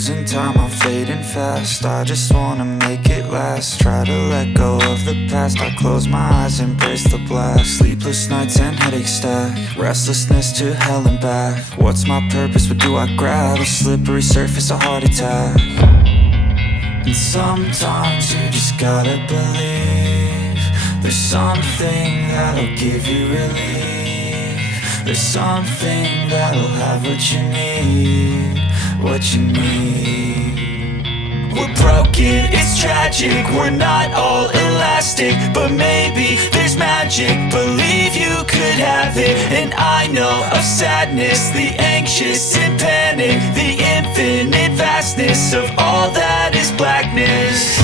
Losing time, I'm fading fast. I just wanna make it last. Try to let go of the past. I close my eyes, embrace the blast. Sleepless nights and headaches stack. Restlessness to hell and back. What's my purpose? What do I grab? A slippery surface, a heart attack. And sometimes you just gotta believe there's something that'll give you relief. There's something that'll have what you need, what you need. We're broken, it's tragic, we're not all elastic, but maybe there's magic. Believe you could have it. And I know of sadness, the anxious and panic, the infinite vastness of all that is blackness.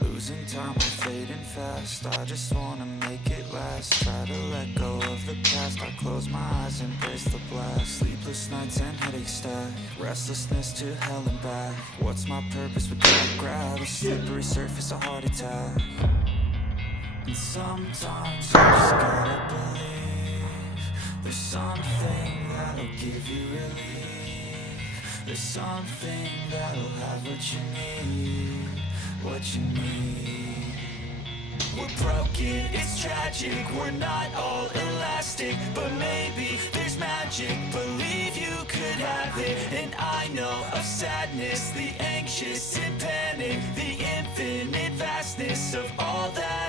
Losing time, I'm fading fast. I just wanna make it last. Try to let go of the past. I close my eyes, embrace the blast. Sleepless nights and headaches stack. Restlessness to hell and back. What's my purpose? What do I grab? A slippery surface, a heart attack. And sometimes you just gotta believe there's something that'll give you relief. There's something that'll have what you need, what you need. We're broken, it's tragic, we're not all elastic, but maybe there's magic. Believe you could have it. And I know of sadness, the anxious and panic, the infinite vastness of all that